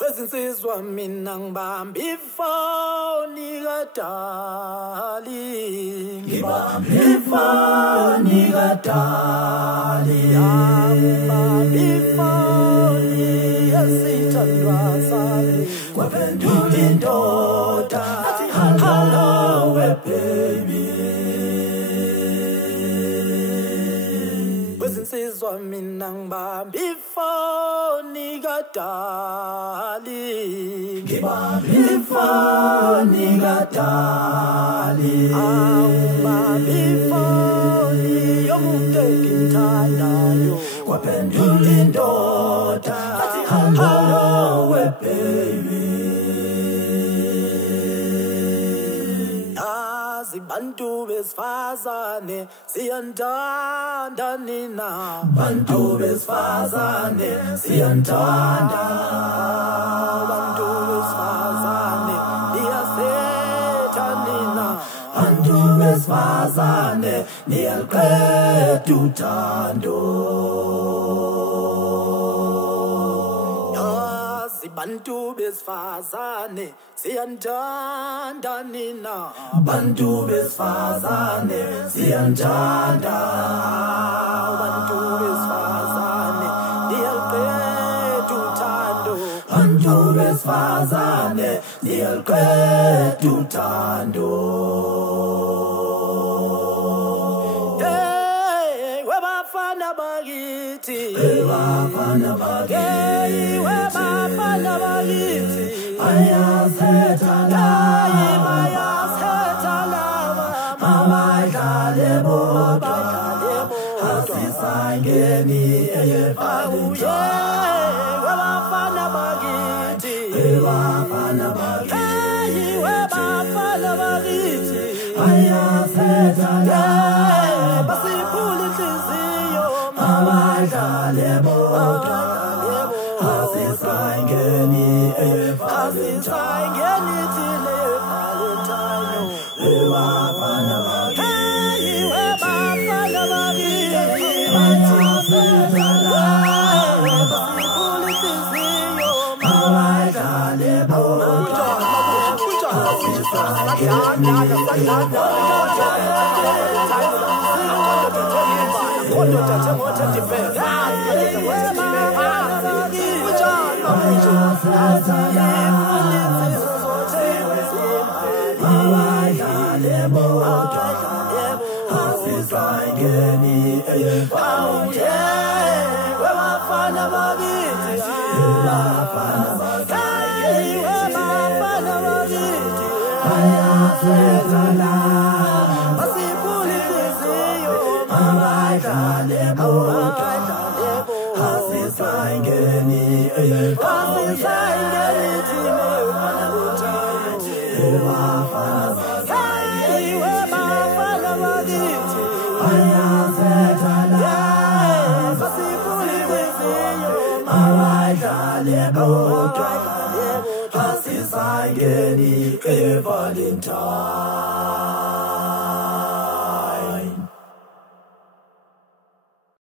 Wezinsizwa mina ngibamba ifoni kadali, ngibamba ifoni kadali, ngibamba ifoni yesithandwa sami, kwaphendula indoda athi hello baby. Wezinsizwa mina ngibamba ifoni kadali, ngibamba ifoni kadali, ngibamba ifoni yomuntu engimthandayo, kwaphendula indoda athi hello baby. Bantu besifazane siyanthanda nina, bantu besifazane siyanthanda, bantu besifazane niyasetha nina, bantu besifazane niyaliqeda uthando. Bantu besifazane siyanthanda nina, bantu besifazane siyanthanda, bantu besifazane niyaliqeda uthando, bantu besifazane niyaliqeda uthando. Webafana bakithi, webafana bakithi, webafana bakithi, bayasetha laba, bayasetha laba, mabadlale bodwa, asisangeni eyebhalitsha. Webafana bakithi, webafana bakithi, webafana bakithi, bayasetha laba, siphule inhliziyo, mabadlale bodwa, asisangeni eyebhalitsha. Asisangeni thina eyebhalitsha. Webafana bakithi, webafana bakithi, bayasetha laba, siphule inhliziyo, mabadlale bodwa, asisangeni eyebhalitsha. Asisangeni eyebhalitsha.